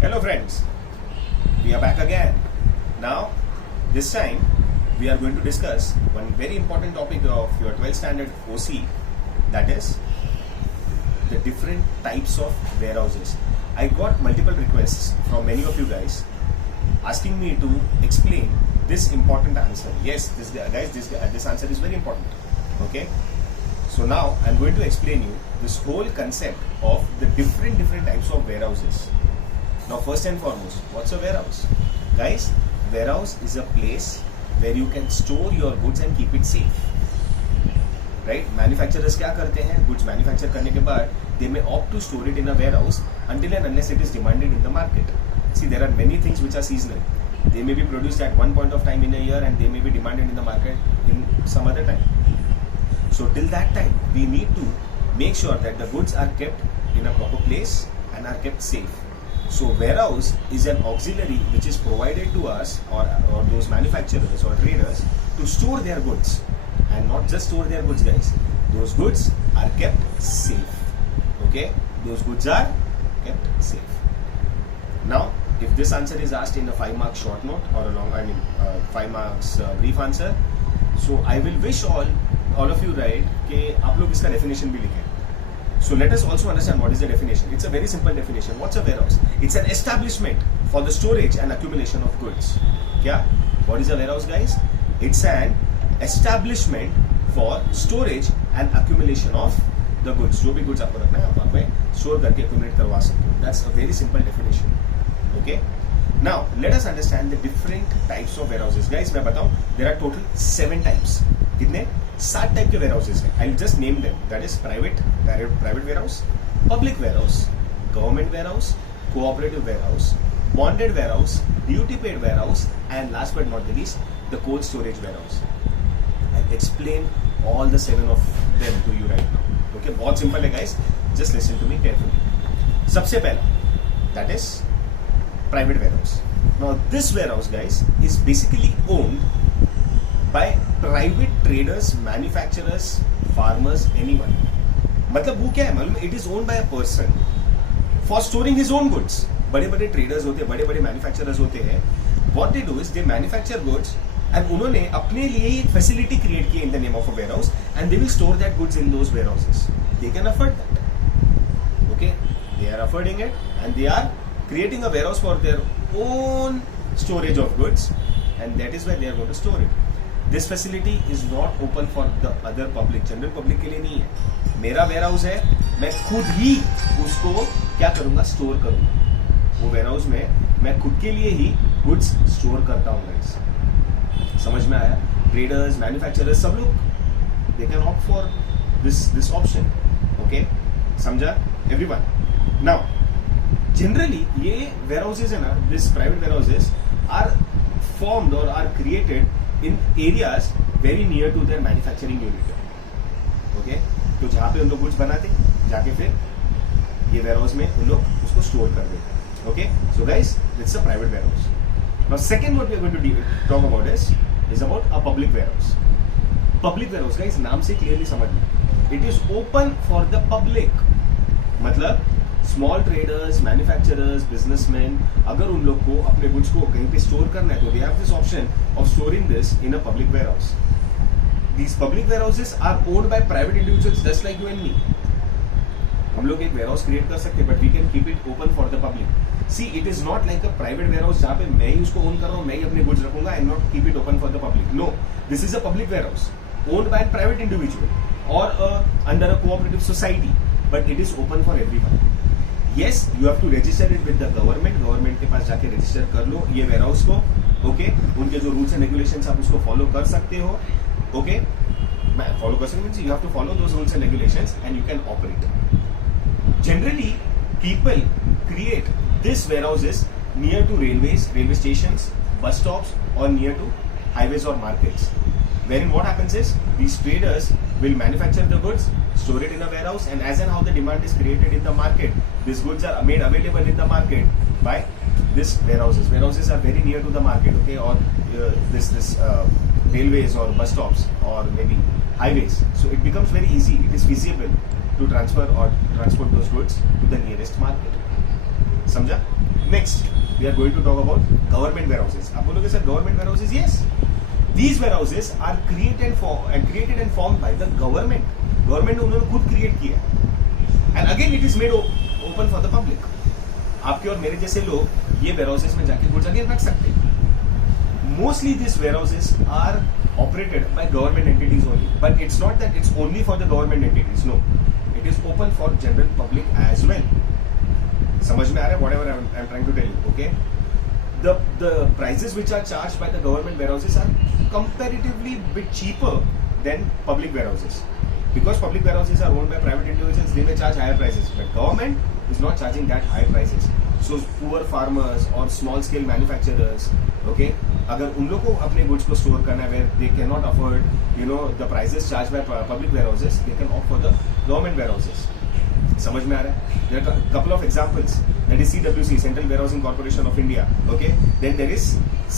Hello friends, we are back again. Now, this time we are going to discuss one very important topic of your 12th standard OC, that is the different types of warehouses. I got multiple requests from many of you guys asking me to explain this important answer. Yes, this answer is very important. Okay, so now I'm going to explain you this whole concept of the different types of warehouses. Now, first and foremost, what's a warehouse? Guys, warehouse is a place where you can store your goods and keep it safe. Right? Manufacturers क्या करते हैं? Goods manufacture करने के बाद they may opt to store it in a warehouse until and unless it is demanded in the market. See, there are many things which are seasonal. They may be produced at one point of time in a year and they may be demanded in the market in some other time. So till that time, we need to make sure that the goods are kept in a proper place and are kept safe. So warehouse is an auxiliary which is provided to us or those manufacturers or traders to store their goods, and not just store their goods, guys. Those goods are kept safe. Okay, those goods are kept safe. Now, if this answer is asked in a 5-mark short note or a long, 5 marks brief answer, so I will wish all of you right कि आप लोग इसका definition भी लिखें. So let us also understand what is the definition. It's a very simple definition. What's a warehouse? It's an establishment for the storage and accumulation of goods. क्या? What is a warehouse, guys? It's an establishment for storage and accumulation of the goods. जो भी goods आपको रखना है आप वहाँ पे store करके accumulate करवा सकते हो. That's a very simple definition. Okay? Now let us understand the different types of warehouses. Guys, मैं बताऊँ there are total 7 types. कितने? 7 टाइप के warehouses हैं. I'll just name them. That is private warehouse, public warehouse, government warehouse, cooperative warehouse, bonded warehouse, duty paid warehouse, and last but not the least, the cold storage warehouse. I'll explain all the 7 of them to you right now. Okay, बहुत simple है guys. Just listen to me carefully. सबसे पहला, that is private warehouse. Now this warehouse, guys, is basically owned by private traders, manufacturers, farmers, anyone. मतलब वो क्या है मालूम? It is owned by a person for storing his own goods. बड़े-बड़े traders होते हैं, बड़े-बड़े manufacturers होते हैं. What they do is they manufacture goods and उन्होंने अपने लिए एक facility create की in the name of a warehouse and they will store that goods in those warehouses. They can afford that. Okay, they are affording it and they are creating a warehouse for their own storage of goods, and that is where they are going to store it. This facility is not open for the other public. General public के लिए नहीं है. मेरा ware house है, मैं खुद ही उसको क्या करूंगा? स्टोर करूंगा. वो वेयर हाउस में मैं खुद के लिए ही गुड्स स्टोर करता हूँ गाइस. समझ में आया? ट्रेडर्स, मैन्युफैक्चरर्स सब लोग they can opt for this option. Okay, समझा एवरीवन? नाउ जनरली ये वेयर हाउसेज है ना, this private warehouses are formed or are created in areas very near to their manufacturing unit. Okay? तो जहाँ पे उन लोग गुड्स बनाते जाके फिर ये वेयरहाउस में उन लोग उसको स्टोर कर देते. Okay? So guys, it's a private warehouse. Now second what we are going to talk about is about a public warehouse. Public warehouse guys, नाम से clearly समझ लो. It is open for the public. मतलब small traders, manufacturers, businessman, अगर उन लोग को अपने goods को कहीं पे स्टोर करना है तो they have this option of storing this in a public warehouse. These public warehouses are owned by private individuals just like you and me. हम लोग एक वेयरहाउस क्रिएट कर सकते हैं but we can keep it open for the public. See, it is not like a private warehouse जहाँ पे मैं ही उसको ओन कर रहा हूँ, मैं ही अपने गुड्स रखूंगा and not keep it open for the public. No, this is a public warehouse owned by private individual और under a cooperative society, but it is open for everyone. Yes, you have to register it with the government. Government के पास जाके register कर लो ये ware house को. Okay, उनके जो rules and regulations आप उसको फॉलो कर सकते हो. ओके, फॉलो कर सकते हो, you have to follow those rules and regulations and you can operate. Generally people create this warehouses near to railway stations, bus stops और नियर टू हाईवेज और markets. Wherein what happens is these traders will manufacture the goods, store it in a warehouse, and as and how the demand is created in the market, these goods are made available in the market by this warehouses. Warehouses are very near to the market, okay, or this railways or bus stops or maybe highways. So it becomes very easy. It is feasible to transfer or transport those goods to the nearest market. समझा? Next we are going to talk about government warehouses. आप बोलोगे sir government warehouses? Yes, these warehouses are created and formed by the government. Government ने उन्होंने खुद create किया, and again it is made open for the public. आपके और मेरे जैसे लोग ये वेयरहाउसेस में जाके गुड्स अगेन रख सकते हैं. Mostly this warehouses are operated by government entities only, but it's not that it's only for the government entities. No, it is open for general public as well. समझ में आ रहा है? Whatever I'm trying to tell you, okay? The prices which are charged by the government warehouses are comparatively bit cheaper than public warehouses, because public warehouses are owned by private individuals. They may charge higher prices, but government is not charging that high prices. So poor farmers or small scale manufacturers, okay, अगर उन लोगों को अपने goods को store करना है, where they cannot afford, you know, the prices charged by public warehouses, they can opt for the government warehouses. समझ में आ रहा है? There are a couple of examples. That is CWC, Central Warehousing Corporation of India. Okay, then there is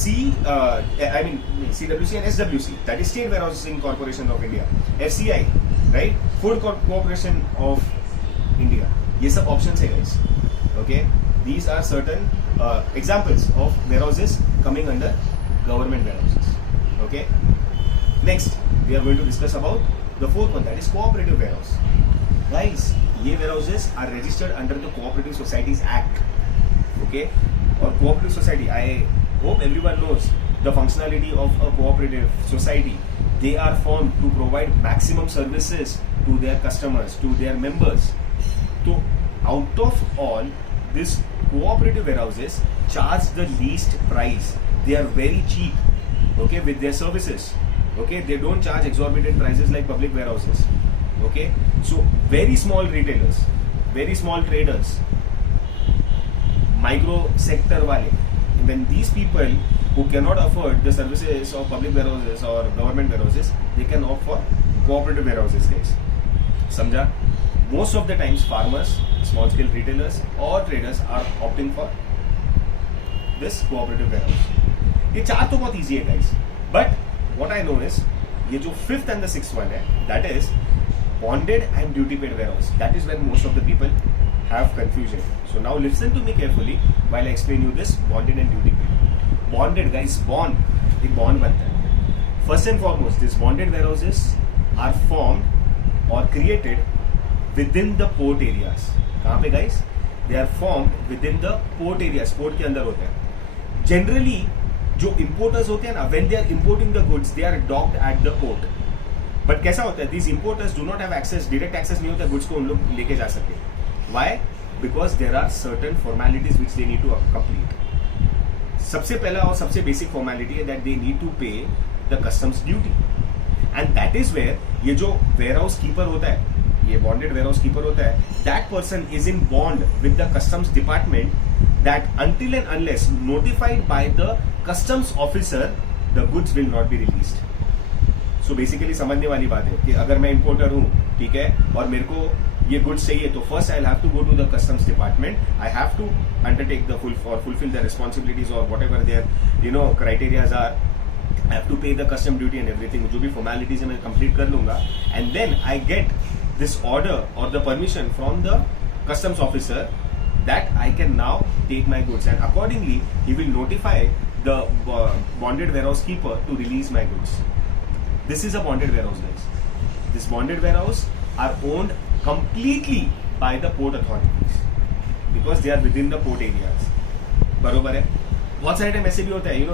CWC and SWC, that is State Warehousing Corporation of India. FCI, right? Food Corporation of India. ये सब options है guys. Okay, these are certain examples of warehouses coming under government warehouses. Okay, next we are going to discuss about the fourth one, that is cooperative warehouse. Guys, ये warehouses are registered under the Cooperative Societies Act. Okay, or cooperative society, I hope everyone knows the functionality of a cooperative society. They are formed to provide maximum services to their customers, to their members. So out of all, this cooperative warehouses charge the least price. They are very cheap, okay, with their services. Okay, they don't charge exorbitant prices like public warehouses. Okay, so very small retailers, very small traders, micro sector wale, when these people who cannot afford the services of public warehouses or government warehouses, they can opt for cooperative warehouses, guys. समझा? Most of the times farmers, small scale retailers or traders are opting for this cooperative warehouse. ये चार तो बहुत easy है guys, but what I know is ये जो fifth and the sixth one है, that is bonded and duty paid warehouse. That is when most of the people have confusion. So now listen to me carefully while I explain you this bonded and duty paid. Bonded guys, bond, एक bond बनता है. First and foremost, these bonded warehouses are formed or created within the port areas. कहाँ पे guys? They are formed within the port areas. Port के अंदर होते हैं. Generally जो importers होते हैं ना, when they are importing the goods, they are docked at the port. But कैसा होता है? These importers do not have access, direct access नहीं होता goods को उन लोग लेके जा सके. Why? Because there are certain formalities which they need to complete. सबसे पहला और सबसे basic formality है that they need to pay the customs duty. And that is where ये जो warehouse keeper होता है, ये bonded warehouse keeper होता है, that person is in bond with the customs department that until and unless notified by the customs officer, the goods will not be released. So basically समझने वाली बात है कि अगर मैं importer हूँ, ठीक है, और मेरे को ये goods चाहिए, तो first I'll have to go to the customs department. I have to undertake the fulfill their responsibilities or whatever their criterias are. I have to pay the custom duty and everything. जो भी formalities है मैं complete कर लूँगा, and then I get this order or the permission from the customs officer that I can now take my goods, and accordingly he will notify the bonded warehouse keeper to release my goods. This is a bonded warehouse, guys. This bonded warehouse are owned completely by the port authorities because they are within the port areas. बरोबर है? बहुत सारे time ऐसे भी होता है,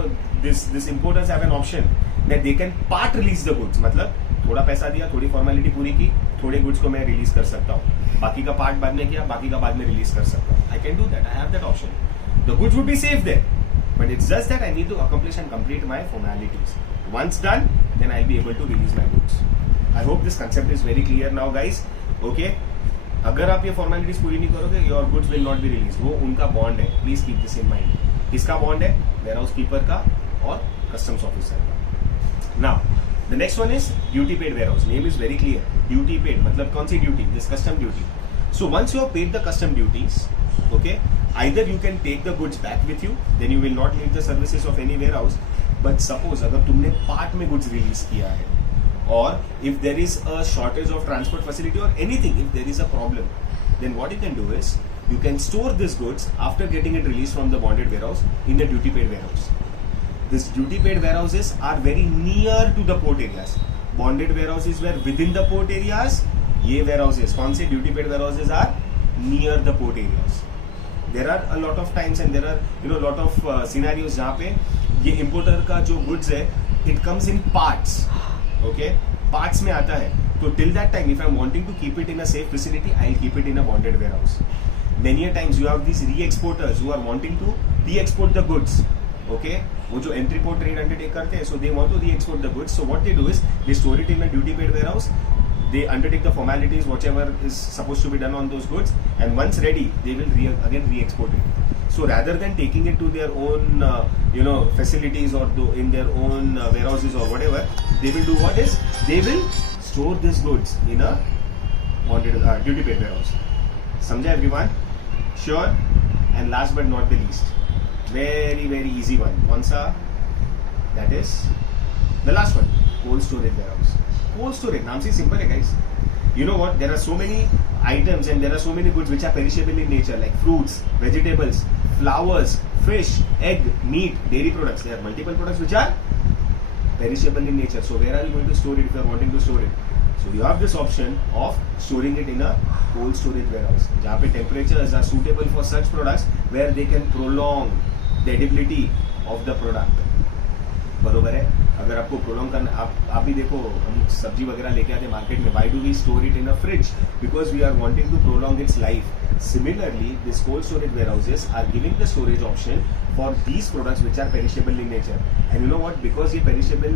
this importers have an option that they can part release the goods. मतलब थोड़ा पैसा दिया, थोड़ी फॉर्मेलिटी पूरी की, थोड़े गुड्स को मैं रिलीज कर सकता हूँ, बाकी का पार्ट बाद में किया, बाकी का बाद में रिलीज कर सकता हूँ. I can do that. I have that option. The goods would be safe there, but it's just that I need to accomplish and complete my formalities. Once done, then I'll be able to release my goods. I hope this concept is very clear now, guys. Okay? अगर आप ये formalities पूरी नहीं करोगे, your goods will not be released. वो उनका bond है. Please keep this in mind. किसका बॉन्ड है? वेयरहाउस कीपर का और कस्टम्स ऑफिसर का. Now, the next one is duty paid warehouse. Name is very clear. Duty paid मतलब कौन सी duty? This custom duty. So once you have paid the custom duties, okay, either you can take the goods back with you, then you will not need the services of any warehouse. But suppose अगर तुमने part में goods release किया है, or if there is a shortage of transport facility or anything, if there is a problem, then what you can do is you can store this goods after getting it released from the bonded warehouse in the duty paid warehouse. These duty paid warehouses are very near to the port areas. Bonded warehouses were within the port areas. ये warehouses, कौन से duty paid warehouses are near the port areas. There are a lot of times and there are lot of scenarios जहाँ पे ये importer का जो goods है, it comes in parts. Okay, parts में आता है. So till that time, if I'm wanting to keep it in a safe vicinity, I'll keep it in a bonded warehouse. Many a times you have these re-exporters who are wanting to re-export the goods. Okay, वो जो entry port trade undertake करते हैं, so they want to re-export the goods. So what they do is they store it in a duty paid warehouse. They undertake the formalities, whatever is supposed to be done on those goods, and once ready, they will again re-export it. So rather than taking it to their own, facilities or in their own warehouses or whatever, they will do what is they will store these goods in a bonded duty paid warehouse. Samjha everyone? Sure. And last but not the least, very very easy one. Konsa? That is the last one. Cold storage warehouse. Cold storage. Naam se simple hai guys. You know what? There are so many items and there are so many goods which are perishable in nature, like fruits, vegetables, flowers, fish, egg, meat, dairy products. There are multiple products which are perishable in nature. So where are you going to store it if you are wanting to store it? So you have this option of storing it in a cold storage warehouse, जहाँ पे temperatures are suitable for such products where they can prolong the edibility of the product. बरोबर है. अगर आपको prolong करना, आप भी देखो, हम सब्जी वगैरह लेके आते हैं मार्केट में. Why do we store it in a fridge? Because we are wanting to prolong its life. Similarly, these cold storage warehouses are giving the storage option for these products which are perishable in nature. And you know what? Because ये perishable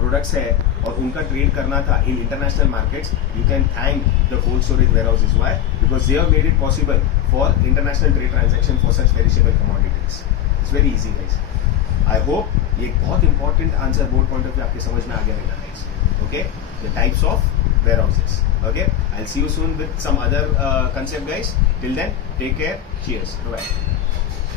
products है और उनका trade करना था in international markets, you can thank the cold storage warehouses. Why? Because they have made it possible for international trade transaction for such perishable commodities. It's very easy, guys. I hope ये एक बहुत important answer board point of view आपके समझ में आ गया रहेगा, guys. Okay? The types of warehouses. Okay? I'll see you soon with some other concept, guys. Till then, take care. Cheers. Bye-bye.